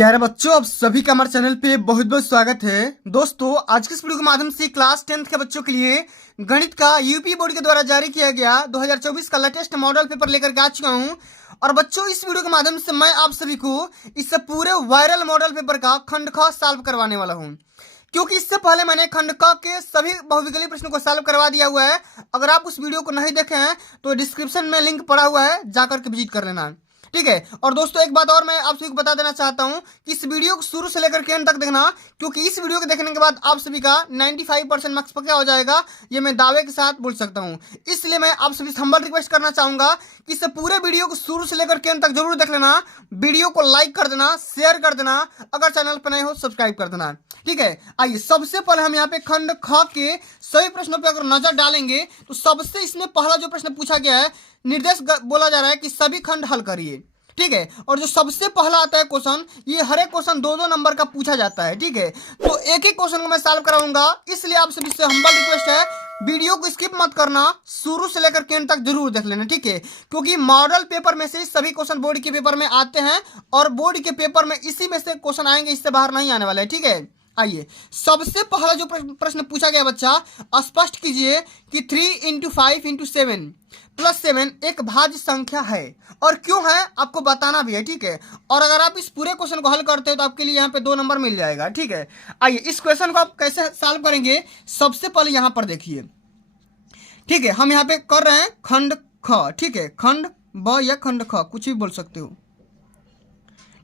प्यारे बच्चों, आप सभी का हमारे चैनल पे बहुत बहुत स्वागत है। दोस्तों, आज के इस वीडियो के माध्यम से क्लास 10th के बच्चों के लिए गणित का यूपी बोर्ड के द्वारा जारी किया गया 2024 का लेटेस्ट मॉडल पेपर लेकर के आ चुका हूं। और बच्चों, इस वीडियो के माध्यम से मैं आप सभी को इस पूरे वायरल मॉडल पेपर का खंड ख सॉल्व करवाने वाला हूँ, क्योंकि इससे पहले मैंने खंड क के सभी बहुविकल्पीय प्रश्नों को सॉल्व करवा दिया हुआ है। अगर आप उस वीडियो को नहीं देखे हैं तो डिस्क्रिप्शन में लिंक पड़ा हुआ है, जाकर के विजिट कर लेना, ठीक है। और दोस्तों, एक बात और मैं आप सभी को बता देना चाहता हूं कि इस वीडियो को शुरू से लेकर के एंड तक देखना, क्योंकि इस वीडियो को देखने के बाद आप सभी का 95% मार्क्स पक्का हो जाएगा, ये मैं दावे के साथ बोल सकता हूं। इसलिए मैं आप सभी से हम्बल रिक्वेस्ट करना चाहूंगा कि इस पूरे वीडियो को शुरू से लेकर के एंड तक जरूर देख लेना। वीडियो को लाइक कर देना, शेयर कर देना, अगर चैनल पर नए हो सब्सक्राइब कर देना, ठीक है। आइए, सबसे पहले हम यहाँ पे खंड ख के सभी प्रश्नों पर अगर नजर डालेंगे तो सबसे इसमें पहला जो प्रश्न पूछा गया है, निर्देश बोला जा रहा है कि सभी खंड हल करिए, ठीक है। और जो सबसे पहला आता है क्वेश्चन, ये हर एक क्वेश्चन 2-2 नंबर का पूछा जाता है, ठीक है। तो एक एक क्वेश्चन को मैं सॉल्व कराऊंगा, इसलिए आप सभी से हम्बल रिक्वेस्ट है, वीडियो को स्किप मत करना, शुरू से लेकर के एंड तक जरूर देख लेना, ठीक है। क्योंकि मॉडल पेपर में से सभी क्वेश्चन बोर्ड के पेपर में आते हैं और बोर्ड के पेपर में इसी में से क्वेश्चन आएंगे, इससे बाहर नहीं आने वाले, ठीक है। आइए, सबसे पहला जो प्रश्न पूछा गया बच्चा, स्पष्ट कीजिए कि 3 × 5 × 7 + 7 एक भाज्य संख्या है और क्यों है आपको बताना भी है, ठीक है। और अगर आप इस पूरे क्वेश्चन को हल करते हो तो आपके लिए यहाँ पे 2 नंबर मिल जाएगा, ठीक है। आइए, इस क्वेश्चन को आप कैसे सॉल्व करेंगे, सबसे पहले यहाँ पर देखिए, ठीक है। हम यहाँ पे कर रहे हैं खंड ख, ठीक है। खंड ब या खंड ख कुछ भी बोल सकते हो,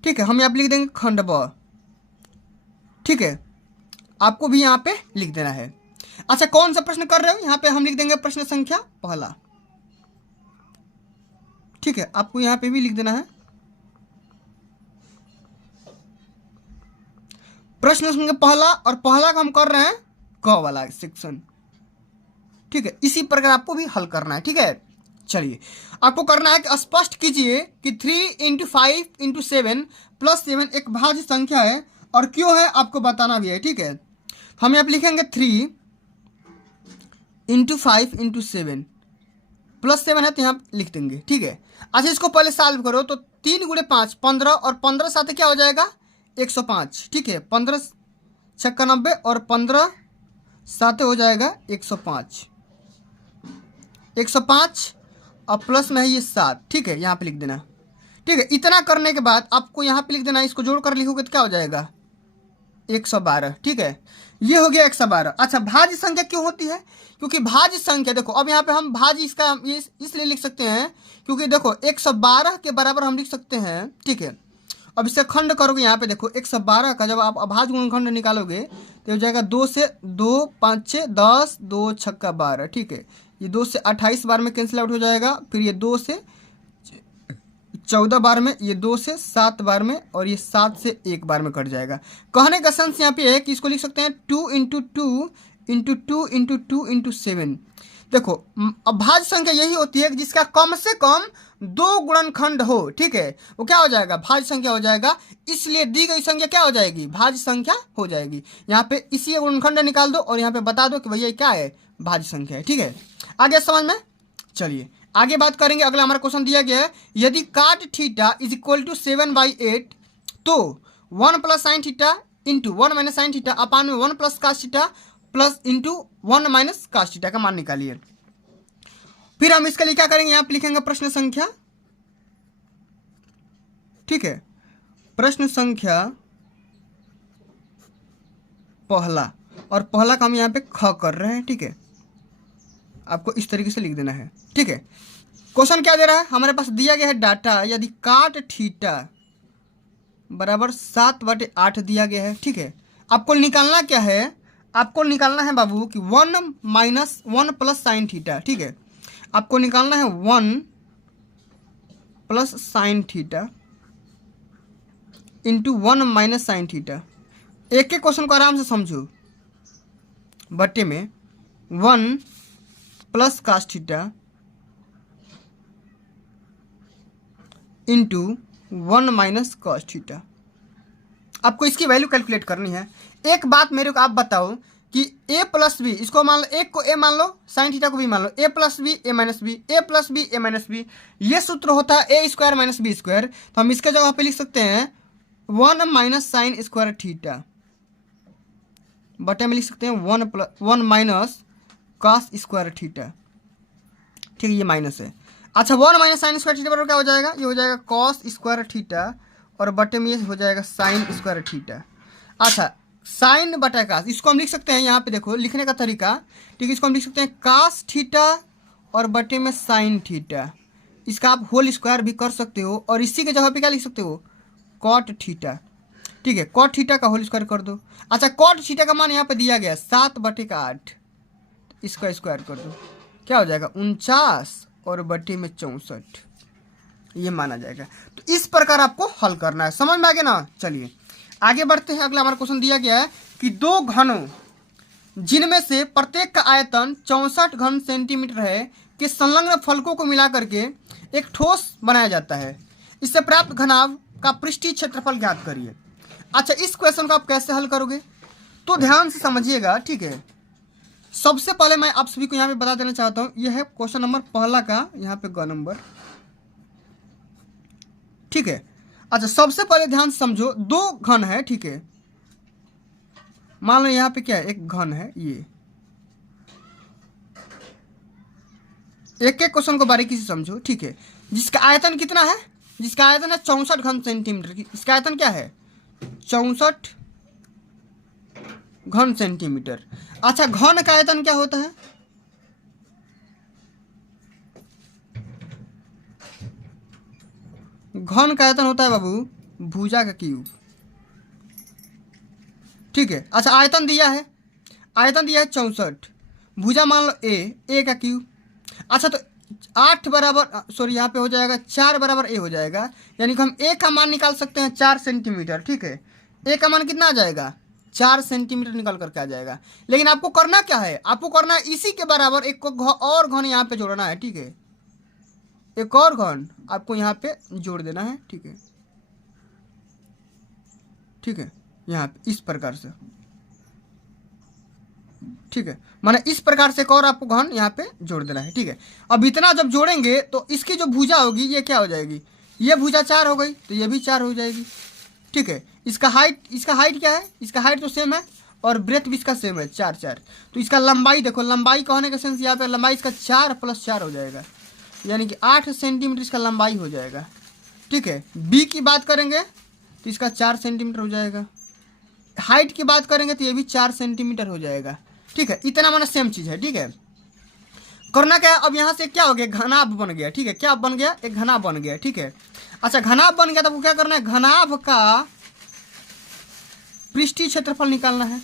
ठीक है। हम यहाँ पे लिख देंगे खंड ब, ठीक है। आपको भी यहाँ पे लिख देना है। अच्छा, कौन सा प्रश्न कर रहे हो, यहाँ पे हम लिख देंगे प्रश्न संख्या पहला, ठीक है। आपको यहाँ पे भी लिख देना है प्रश्न संख्या पहला, और पहला का हम कर रहे हैं क वाला सेक्शन, ठीक है। इसी प्रकार आपको भी हल करना है, ठीक है। चलिए, आपको करना है कि स्पष्ट कीजिए कि 3 × 5 × 7 + 7 एक भाज्य संख्या है और क्यों है आपको बताना भी है, ठीक है। हम यहाँ पे लिखेंगे 3 × 5 × 7 + 7 है तो यहाँ लिख देंगे, ठीक है। अच्छा, इसको पहले सॉल्व करो तो 3 × 5 15 और 15 साथ क्या हो जाएगा 105, ठीक है। 15 × 6 = 90 और 15 साथ हो जाएगा 105 और प्लस में है ये 7, ठीक है। यहाँ पे लिख देना, ठीक है। इतना करने के बाद आपको यहाँ पे लिख देना, इसको जोड़ कर लिखोगे तो क्या हो जाएगा 112, ठीक है। ये हो गया 112। अच्छा, भाज्य संख्या क्यों होती है, क्योंकि भाज्य संख्या देखो, अब यहाँ पे हम भाज्य इसका इसलिए लिख सकते हैं क्योंकि देखो 112 के बराबर हम लिख सकते हैं, ठीक है। अब इसे खंड करोगे, यहाँ पे देखो 112 का जब आप अभाज्य गुणनखंड निकालोगे तो हो जाएगा 2 से 2 5 6 10 2 6 12, ठीक है। ये 2 से 28 बार में कैंसिल आउट हो जाएगा, फिर ये 2 से 14 बार में, ये 2 से 7 बार में, और ये 7 से 1 बार में कट जाएगा। कहने का सेंस यहाँ पे है कि इसको लिख सकते हैं 2 × 2 × 2 × 2 × 7। देखो, अभाज्य संख्या यही होती है कि जिसका कम से कम 2 गुणनखंड हो, ठीक है, वो क्या हो जाएगा भाज्य संख्या हो जाएगा। इसलिए दी गई संख्या क्या हो जाएगी भाज्य संख्या हो जाएगी। यहाँ पे इसी गुणनखंड निकाल दो और यहाँ पे बता दो कि भैया क्या है भाज्य संख्या है, ठीक है। आगे समझ में, चलिए आगे बात करेंगे। अगला हमारा क्वेश्चन दिया गया है, यदि cot θ = 7/8 तो 1 + sin θ × 1 - sin θ अपान में 1 + cos θ प्लस इंटू 1 - cos θ का मान निकालिए। फिर हम इसके लिए क्या करेंगे, यहाँ पे लिखेंगे प्रश्न संख्या, ठीक है। प्रश्न संख्या पहला, और पहला का हम यहाँ पे ख कर रहे हैं, ठीक है। आपको इस तरीके से लिख देना है, ठीक है। क्वेश्चन क्या दे रहा है, हमारे पास दिया गया है डाटा, यदि cot θ = 7/8 दिया गया है, ठीक है। आपको निकालना क्या है, आपको निकालना है बाबू कि 1 - 1 + sin θ, ठीक है। आपको निकालना है 1 + sin θ × 1 - sin θ। एक एक क्वेश्चन को आराम से समझो, बट्टे में 1 + cos θ × 1 - cos θ। आपको इसकी वैल्यू कैलकुलेट करनी है। एक बात मेरे को आप बताओ कि a + b, इसको मान लो, एक को a मान लो, sin θ को b मान लो, a + b a - b, a + b a - b, ये सूत्र होता है a² - b²। तो हम इसके जगह पे लिख सकते हैं 1 माइनस साइन स्क्वायर थीटा बटे में लिख सकते हैं 1 माइनस कॉस स्क्वायर थीटा। ठीक है, ये माइनस है। अच्छा, 1 माइनस साइन स्क्वायर थीटा बराबर क्या हो जाएगा? ये हो जाएगा कॉस स्क्वायर थीटा और बटे में ये हो जाएगा साइन स्क्वायर थीटा। अच्छा, साइन बटा कास, इसको हम लिख सकते हैं, यहाँ पे देखो लिखने का तरीका। ठीक है, इसको हम लिख सकते हैं कास थीटा और बटे में साइन थीटा। इसका आप होल स्क्वायर भी कर सकते हो और इसी के जगह पे क्या लिख सकते हो? Cot theta. ठीक है, कॉट थीटा का होल स्क्वायर कर दो। अच्छा, कॉट थीटा का मान यहाँ पे दिया गया 7/8, इसका स्क्वायर कर दो, क्या हो जाएगा? 49 और बटे में 64, ये माना जाएगा। तो इस प्रकार आपको हल करना है। समझ में आ गया ना? चलिए आगे बढ़ते हैं। अगला हमारा क्वेश्चन दिया गया है कि दो घनों जिनमें से प्रत्येक का आयतन 64 घन सेंटीमीटर है के संलग्न फलकों को मिला करके एक ठोस बनाया जाता है। इससे प्राप्त घनाभ का पृष्ठीय क्षेत्रफल ज्ञात करिए। अच्छा, इस क्वेश्चन को आप कैसे हल करोगे? तो ध्यान से समझिएगा। ठीक है, सबसे पहले मैं आप सभी को यहाँ पे बता देना चाहता हूँ, यह है क्वेश्चन नंबर पहला का यहाँ पे ग नंबर। ठीक है, अच्छा सबसे पहले ध्यान से समझो, दो घन है। ठीक है, मान लो यहाँ पे क्या है? एक घन है। ये एक एक क्वेश्चन को बारीकी से समझो। ठीक है, जिसका आयतन कितना है? जिसका आयतन है 64 घन सेंटीमीटर। इसका आयतन क्या है? 64 घन सेंटीमीटर। अच्छा, घन का आयतन क्या होता है? घन का आयतन होता है बाबू भुजा का क्यूब। ठीक है, अच्छा आयतन दिया है, आयतन दिया है 64, भुजा मान लो ए का क्यूब। अच्छा, तो 8 बराबर सॉरी यहाँ पे हो जाएगा 4 बराबर ए हो जाएगा, यानी कि हम ए का मान निकाल सकते हैं 4 सेंटीमीटर। ठीक है, ए का मान कितना आ जाएगा? 4 सेंटीमीटर निकल करके आ जाएगा। लेकिन आपको करना क्या है? आपको करना है इसी के बराबर एक और घन यहाँ पे जोड़ना है। ठीक है, एक और घन आपको यहाँ पे जोड़ देना है। ठीक है, ठीक है, यहाँ पे इस प्रकार से। ठीक है, माने इस प्रकार से एक और आपको घन यहाँ पे जोड़ देना है। ठीक है, अब इतना जब जोड़ेंगे तो इसकी जो भुजा होगी ये क्या हो जाएगी? ये भुजा 4 हो गई तो ये भी 4 हो जाएगी। ठीक है, इसका हाइट क्या है? इसका हाइट तो सेम है और ब्रेथ भी इसका सेम है 4 तो इसका लंबाई देखो, लंबाई कहने का सेंस यहाँ पे लंबाई इसका 4 + 4 हो जाएगा, यानी कि 8 सेंटीमीटर इसका लंबाई हो जाएगा। ठीक है, बी की बात करेंगे तो इसका 4 सेंटीमीटर हो जाएगा। हाइट की बात करेंगे तो ये भी 4 सेंटीमीटर हो जाएगा। ठीक है, इतना माना सेम चीज़ है। ठीक है, करना क्या है? अब यहाँ से क्या हो गया? घनाभ बन गया। ठीक है, क्या बन गया? एक घनाभ बन गया। ठीक है, अच्छा घनाभ बन गया तो आपको क्या करना है? घनाभ का पृष्ठीय क्षेत्रफल निकालना है।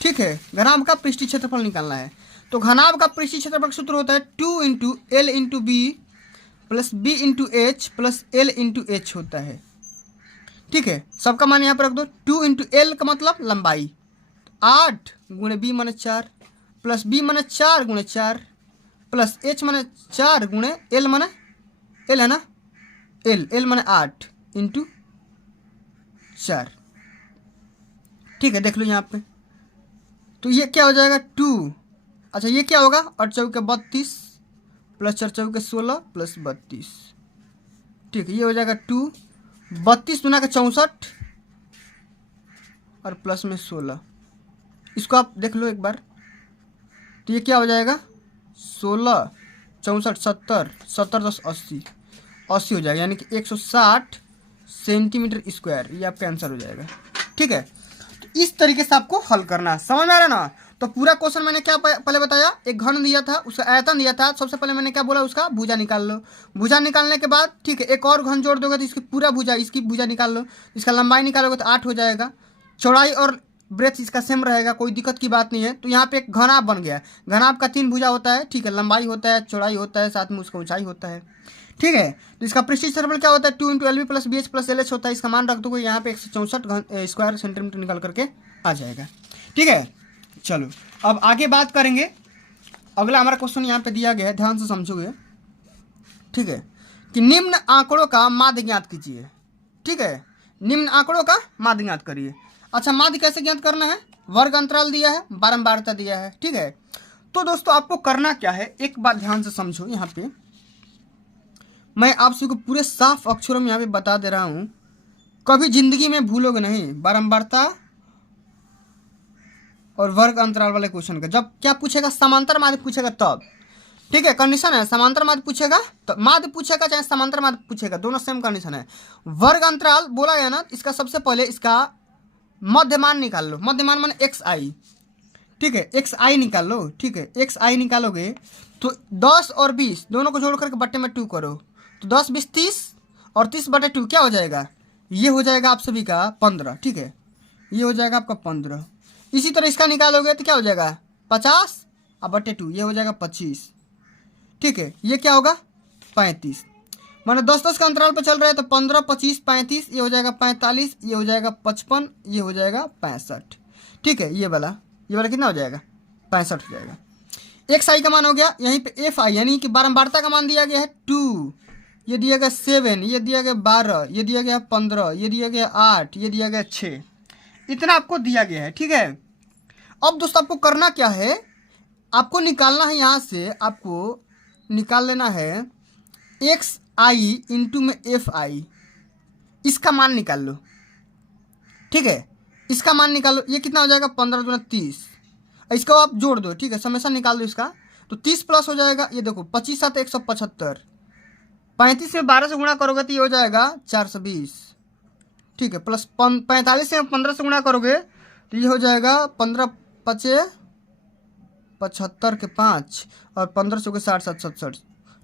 ठीक है, घनाभ का पृष्ठीय क्षेत्रफल निकालना है। तो घनाभ का पृष्ठीय क्षेत्रफल का सूत्र होता है 2 × L × B + B × H + L × H होता है। ठीक है, सबका मान यहाँ पर रख दो। 2 × L का मतलब लंबाई 8 × B माने 4 + B माने 4 × 4 + H माने 4 × L माने L है ना, L माने 8 × 4। ठीक है, देख लो यहाँ पे, तो ये क्या हो जाएगा? 2। अच्छा, ये क्या होगा? 8 चौके 32 + 4 चौके 16 + 32। ठीक है, ये हो जाएगा 2, 32 × 64 और प्लस में 16। इसको आप देख लो एक बार, तो ये क्या हो जाएगा? 16 64 70 70 10 80 80 हो जाएगा, यानी कि 160 सेंटीमीटर स्क्वायर। ये आपका आंसर हो जाएगा। ठीक है, तो इस तरीके से आपको हल करना है। समझ में आ रहा है ना? तो पूरा क्वेश्चन मैंने क्या पहले बताया? एक घन दिया था, उसका आयतन दिया था। सबसे पहले मैंने क्या बोला? उसका भुजा निकाल लो। भुजा निकालने के बाद ठीक है, एक और घन जोड़ दोगे तो इसकी पूरा भुजा, इसकी भुजा निकाल लो। इसका लंबाई निकालोगे तो 8 हो जाएगा। चौड़ाई और ब्रेथ इसका सेम रहेगा, कोई दिक्कत की बात नहीं है। तो यहाँ पे एक घनाभ बन गया। घनाभ का 3 भुजा होता है। ठीक है, लंबाई होता है, चौड़ाई होता है, साथ में उसका ऊंचाई होता है। ठीक है, तो इसका पृष्ठीय क्षेत्रफल क्या होता है? 2 × LB + BH + LH होता है। इसका मान रख दोगे यहाँ पे 164 स्क्वायर सेंटीमीटर निकल करके आ जाएगा। ठीक है, चलो अब आगे बात करेंगे। अगला हमारा क्वेश्चन यहाँ पे दिया गया है, ध्यान से समझोगे। ठीक है, कि निम्न आंकड़ों का माध्य ज्ञात कीजिए। ठीक है, निम्न आंकड़ों का माध्य ज्ञात करिए। अच्छा, माध्य कैसे ज्ञात करना है? वर्ग अंतराल दिया है, बारंबारता दिया है। ठीक है, तो दोस्तों आपको करना क्या है, एक बात ध्यान से समझो। यहाँ पे मैं आप सभी को पूरे साफ अक्षरों में यहाँ पे बता दे रहा हूँ कभी जिंदगी में भूलोगे नहीं बारंबारता और वर्ग अंतराल वाले क्वेश्चन का। जब क्या पूछेगा, समांतर माध्य पूछेगा तब, ठीक है, कंडीशन है। समांतर माध्य पूछेगा तो माध्य पूछेगा चाहे समांतर माध्य पूछेगा, दोनों सेम कंडीशन है। वर्ग अंतराल बोला गया ना, इसका सबसे पहले इसका मध्यमान निकाल लो। मध्यमान माने एक्स आई, ठीक है, एक्स आई निकाल लो, ठीक है। एक्स आई निकालोगे तो 10 और 20 दोनों को जोड़ करके बट्टे में 2 करो तो 10 20 30 और 30 बटे 2 क्या हो जाएगा, ये हो जाएगा आप सभी का 15, ठीक है, ये हो जाएगा आपका 15। इसी तरह इसका निकालोगे तो क्या हो जाएगा 50 और बटे 2, ये हो जाएगा 25, ठीक है। ये क्या होगा 35, माने 10-10 का अंतराल पे चल रहा है तो 15 25 35, ये हो जाएगा 45, ये हो जाएगा 55, ये हो जाएगा 65, ठीक है। ये वाला कितना हो जाएगा 65 हो जाएगा। एक्स आई का मान हो गया, यहीं पे एफ आई यानी कि बारंबारता का मान दिया गया है 2, ये दिया गया 7, ये दिया गया 12, ये दिया गया 15, ये दिया गया 8, ये दिया गया 6, इतना आपको दिया गया है, ठीक है। अब दोस्तों आपको करना क्या है, आपको निकालना है, यहाँ से आपको निकाल लेना है एक्स आई इंटू में एफ आई, इसका मान निकाल लो, ठीक है, इसका मान निकालो। ये कितना हो जाएगा 15 दूना 30, इसको आप जोड़ दो, ठीक है, समेशन निकाल दो इसका तो 30 प्लस हो जाएगा, ये देखो 25 7 175, 35 में 12 से गुणा करोगे तो ये हो जाएगा 420, ठीक है, प्लस 45 से 15 से गुणा करोगे तो ये हो जाएगा 15 5 75 के 5 और 15 से 60 7 67,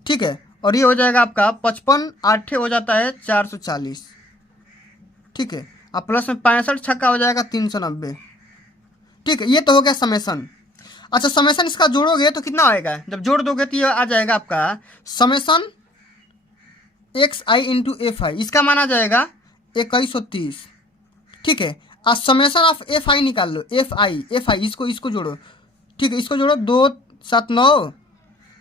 ठीक है। और ये हो जाएगा आपका 55 8 हो जाता है 440, ठीक है, अब प्लस में 65 छक्का हो जाएगा 390, ठीक है। ये तो हो गया समेशन। अच्छा समेशन इसका जोड़ोगे तो कितना आएगा, जब जोड़ दोगे तो ये आ जाएगा आपका summation x I into F I, इसका मान आ जाएगा 2130, ठीक है। आज समेशन ऑफ एफ आई निकाल लो, एफ आई इसको जोड़ो, ठीक है, इसको जोड़ो 2 7 9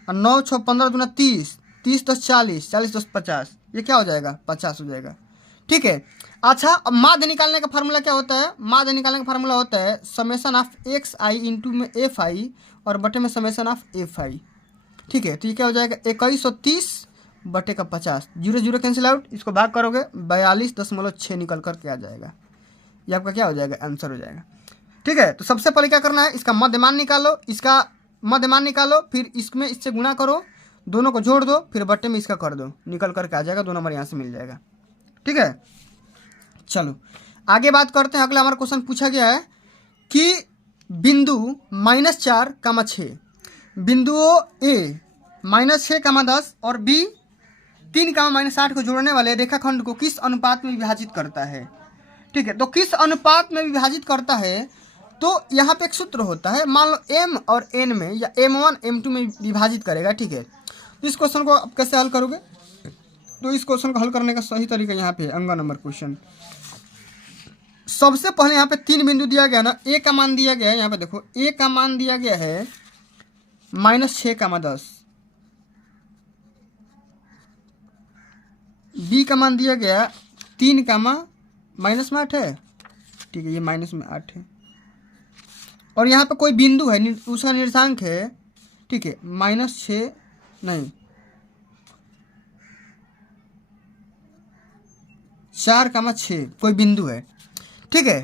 और 9 6 15 दूना 30, 30 10 40, 40 10 50, ये क्या हो जाएगा 50 हो जाएगा, ठीक है। अच्छा अब माध्य निकालने का फार्मूला क्या होता है, माध्य निकालने का फार्मूला होता है summation of x I into में एफ आई और बटे में समेशन ऑफ एफ आई, ठीक है। तो ये क्या हो जाएगा 2130 बटे का 50, 0 0 कैंसिल आउट, इसको भाग करोगे 42.6 निकल करके आ जाएगा, ये आपका क्या हो जाएगा आंसर हो जाएगा, ठीक है। तो सबसे पहले क्या करना है, इसका मध्यमान निकालो, इसका मध्यमान निकालो, फिर इसमें इससे गुणा करो, दोनों को जोड़ दो, फिर बट्टे में इसका कर दो, निकल करके आ जाएगा, 2 नंबर यहाँ से मिल जाएगा, ठीक है। चलो आगे बात करते हैं। अगला हमारा क्वेश्चन पूछा गया है कि बिंदु -4, 6 बिंदुओं ए -6, 10 और बी 3, -8 को जोड़ने वाले रेखाखंड को किस अनुपात में विभाजित करता है, ठीक है। तो किस अनुपात में विभाजित करता है, तो यहाँ पे एक सूत्र होता है, मान लो m और n में या m1 m2 में विभाजित करेगा, ठीक है। तो इस क्वेश्चन को आप कैसे हल करोगे, तो इस क्वेश्चन को हल करने का सही तरीका यहाँ पे अंग नंबर क्वेश्चन। सबसे पहले यहाँ पे 3 बिंदु दिया गया ना, a का मान दिया गया है, यहाँ पे देखो a का मान दिया गया है -6, 10, b का मान दिया गया 3, -8 है, ठीक है, ये -8 है, और यहाँ पे कोई बिंदु है उसका निर्देशांक है, ठीक है, -6 नहीं 4, 6 कोई बिंदु है, ठीक है।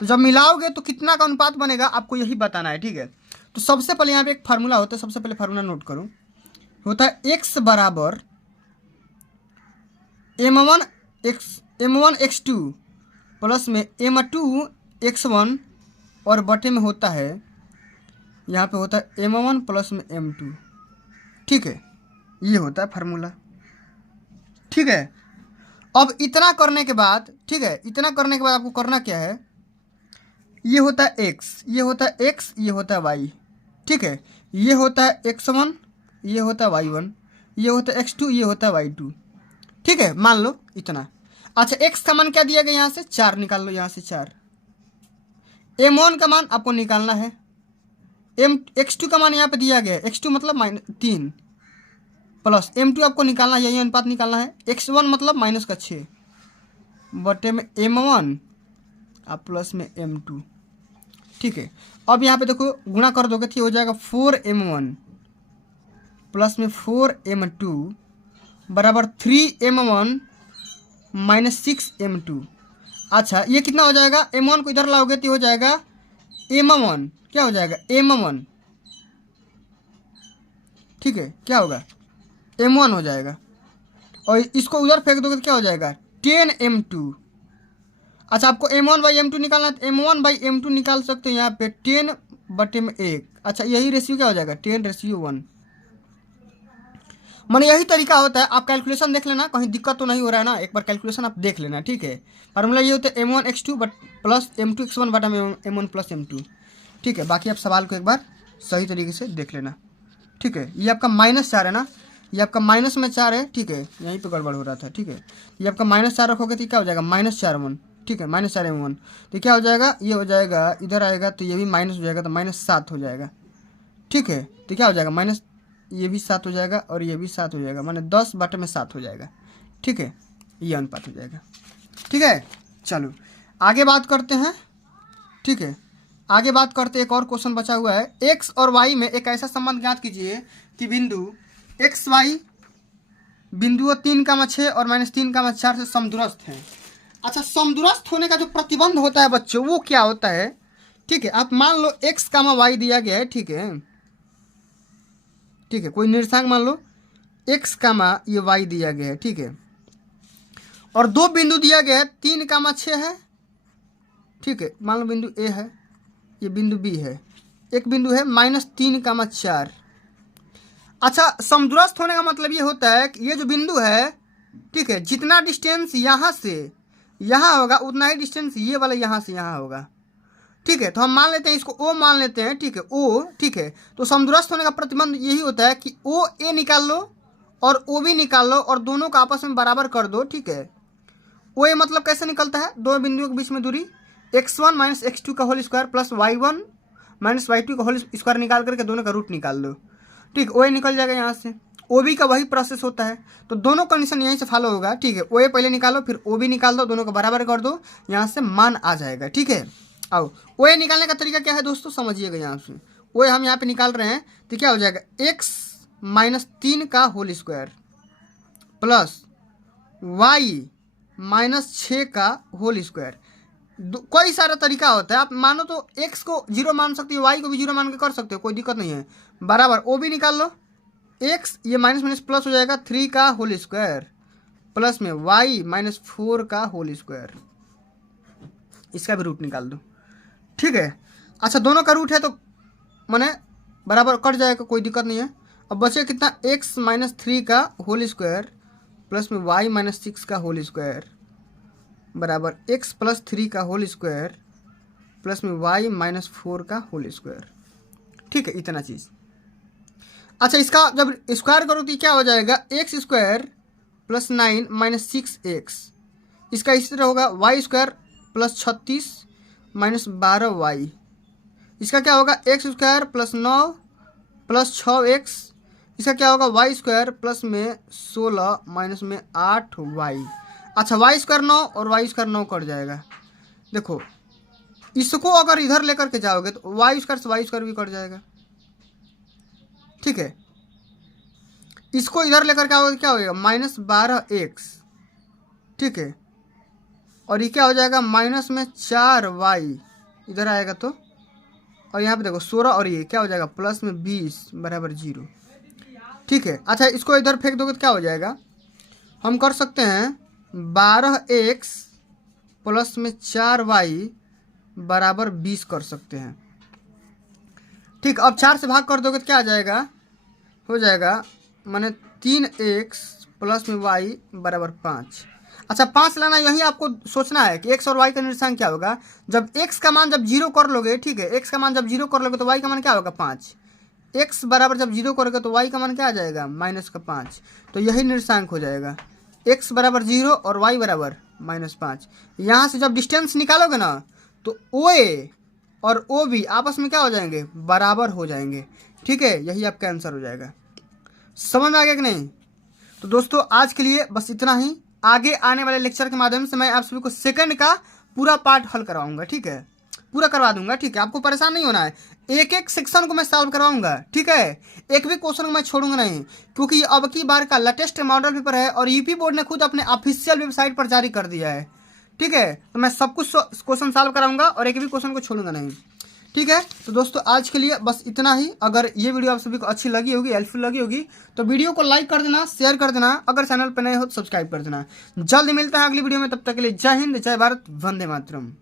तो जब मिलाओगे तो कितना का अनुपात बनेगा आपको यही बताना है, ठीक है। तो सबसे पहले यहाँ पे एक फार्मूला होता है, सबसे पहले फार्मूला नोट करो, होता है x बराबर m1 x2 प्लस में m2 x1 और बटे में होता है, यहाँ पे होता है m1 प्लस में m2, ठीक है, ये होता है फार्मूला, ठीक है। अब इतना करने के बाद, ठीक है, इतना करने के बाद आपको करना क्या है, ये होता है x, ये होता है x, ये होता है y, ठीक है, ये होता है x1, ये होता है y1, ये होता है x2, ये होता है y2, ठीक है, मान लो इतना। अच्छा x का मान क्या दिया गया, यहाँ से 4 निकाल लो, यहाँ से 4, m1 का मान आपको निकालना है, x2 का मान यहाँ पे दिया गया है, x2 मतलब -3 प्लस m2 आपको निकालना है, यही अनुपात निकालना है, x1 मतलब -6 बटे में m1 और प्लस में m2, ठीक है। अब यहाँ पे देखो गुणा कर दोगे तो हो जाएगा 4m1 प्लस में 4m2 बराबर 3m1 -6m2, अच्छा ये कितना हो जाएगा, m1 को इधर लाओगे तो हो जाएगा m1, क्या हो जाएगा m1, ठीक है, क्या होगा m1 हो जाएगा। और इसको उधर फेंक दोगे तो क्या हो जाएगा 10m2। अच्छा आपको m1/m2 निकालना है तो m1/m2 निकाल सकते हो यहाँ पे 10/1। अच्छा यही रेशियो क्या हो जाएगा 10:1। माने यही तरीका होता है। आप कैलकुलेशन देख लेना, कहीं दिक्कत तो नहीं हो रहा है ना, एक बार कैलकुलेशन आप देख लेना, ठीक है। फार्मूला ये होता है m1x2 प्लस m2x1 बटा m1 प्लस m2, ठीक है। बाकी आप सवाल को एक बार सही तरीके से देख लेना, ठीक है। ये आपका -4 है ना, ये आपका माइनस में 4 है, ठीक है, यहीं पे गड़बड़ हो रहा था, ठीक है। ये आपका -4 रखोगे तो क्या हो जाएगा -4m1, ठीक है, -4m1। तो क्या हो जाएगा, ये हो जाएगा इधर आएगा तो ये भी माइनस हो जाएगा तो -7 हो जाएगा, ठीक है। तो क्या हो जाएगा माइनस, ये भी 7 हो जाएगा और ये भी 7 हो जाएगा, माने 10/7 हो जाएगा, ठीक है। ये अनुपात हो जाएगा, ठीक है। चलो आगे बात करते हैं, ठीक है। आगे बात करते एक और क्वेश्चन बचा हुआ है। एक्स और वाई में एक ऐसा संबंध ज्ञात कीजिए कि बिंदु एक्स वाई बिंदुओं 3,6 और -3,4 से समदूरस्थ हैं। अच्छा समदूरस्थ होने का जो प्रतिबंध होता है बच्चों वो क्या होता है, ठीक है। आप मान लो एक्स कामा वाई दिया गया है, ठीक है, ठीक है, कोई निर्देशांक मान लो एक्स कामा ये वाई दिया गया है, ठीक है। और दो बिंदु दिया गया है 3,6 है, ठीक है, मान लो बिंदु ए है, ये बिंदु बी है, एक बिंदु है -3,4। अच्छा समदूरस्थ होने का मतलब ये होता है कि ये जो बिंदु है, ठीक है, जितना डिस्टेंस यहाँ से यहाँ होगा उतना ही डिस्टेंस ये वाला यहाँ से यहाँ होगा, ठीक है। तो हम मान लेते हैं इसको ओ मान लेते हैं, ठीक है, ओ, ठीक है। तो समदूरस्थ होने का प्रतिबंध यही होता है कि ओ ए निकाल लो और ओ बी निकाल लो और दोनों को आपस में बराबर कर दो, ठीक है। ओ ए मतलब कैसे निकलता है, दो बिंदुओं के बीच में दूरी x1 - x2 का whole square plus y1 - y2 का होल स्क्वायर निकाल करके दोनों का रूट निकाल दो, ठीक। ओ ए निकल जाएगा यहाँ से। ओ बी का वही प्रोसेस होता है, तो दोनों कंडीशन यहीं से फॉलो होगा, ठीक है। ओ ए पहले निकालो फिर ओ बी निकाल दो, दोनों को बराबर कर दो, यहाँ से मान आ जाएगा, ठीक है। आओ ओ ए निकालने का तरीका क्या है दोस्तों समझिएगा। यहाँ से ओ ए हम यहाँ पे निकाल रहे हैं तो क्या हो जाएगा x - 3 का होल स्क्वायर प्लस y -6 का होल स्क्वायर। कोई सारा तरीका होता है, आप मानो तो x को 0 मान सकते हो, y को भी 0 मान के कर सकते हो, कोई दिक्कत नहीं है। बराबर ओ भी निकाल लो, x ये माइनस प्लस हो जाएगा 3 का होल स्क्वायर प्लस में y -4 का होल स्क्वायर, इसका भी रूट निकाल दो, ठीक है। अच्छा दोनों का रूट है तो माने बराबर कट जाएगा, कोई दिक्कत नहीं है। अब बचे कितना x -3 का होल स्क्वायर प्लस में y -6 का होल स्क्वायर बराबर x + 3 का होल स्क्वायर प्लस में y -4 का होल स्क्वायर, ठीक है, इतना चीज़। अच्छा इसका जब स्क्वायर करो तो क्या हो जाएगा x² + 9 - 6x, इसका इसी तरह होगा y² + 36 - 12y, इसका क्या होगा x² + 9 + 6x, इसका क्या होगा y² प्लस में 16 माइनस में 8y। अच्छा y² 9 और y² 9 कट जाएगा। देखो इसको अगर इधर लेकर के जाओगे तो y² से y² भी कट जाएगा, ठीक है। इसको इधर लेकर के आओगे क्या होगा -12x, ठीक है, और ये क्या हो जाएगा माइनस में 4y इधर आएगा तो, और यहाँ पे देखो 16 और ये क्या हो जाएगा प्लस में 20 बराबर 0, ठीक है। अच्छा इसको इधर फेंक दोगे तो क्या हो जाएगा, हम कर सकते हैं 12x प्लस में 4y बराबर 20 कर सकते हैं, ठीक। अब 4 से भाग कर दोगे तो क्या आ जाएगा, हो जाएगा माने 3x प्लस में y बराबर 5। अच्छा 5 लाना यही आपको सोचना है कि x और y का निर्देशांक क्या होगा। जब x का मान जब 0 कर लोगे, ठीक है, x का मान जब 0 कर लोगे तो y का मान क्या होगा 5। x बराबर जब 0 करोगे तो y का मान क्या आ जाएगा -5, तो यही निर्देशांक हो जाएगा x बराबर 0 और y बराबर -5। यहाँ से जब डिस्टेंस निकालोगे ना तो OA और OB आपस में क्या हो जाएंगे बराबर हो जाएंगे, ठीक है, यही आपका आंसर हो जाएगा। समझ में आ गया कि नहीं। तो दोस्तों आज के लिए बस इतना ही। आगे आने वाले लेक्चर के माध्यम से मैं आप सभी को सेकंड का पूरा पार्ट हल करवाऊंगा, ठीक है, पूरा करवा दूंगा, ठीक है। आपको परेशान नहीं होना है, एक एक सेक्शन को मैं सॉल्व करवाऊंगा, ठीक है, एक भी क्वेश्चन को मैं छोड़ूंगा नहीं, क्योंकि अब की बार का लेटेस्ट मॉडल पेपर है और यूपी बोर्ड ने खुद अपने ऑफिशियल वेबसाइट पर जारी कर दिया है, ठीक है, तो मैं सब कुछ क्वेश्चन सॉल्व कराऊंगा और एक भी क्वेश्चन को छोड़ूंगा नहीं। ठीक है, तो दोस्तों आज के लिए बस इतना ही। अगर ये वीडियो आप सभी को अच्छी लगी होगी, हेल्पफुल लगी होगी, तो वीडियो को लाइक कर देना, शेयर कर देना, अगर चैनल पर नए हो तो सब्सक्राइब कर देना। जल्द मिलता है अगली वीडियो में, तब तक के लिए जय हिंद, जय भारत, वंदे मातरम।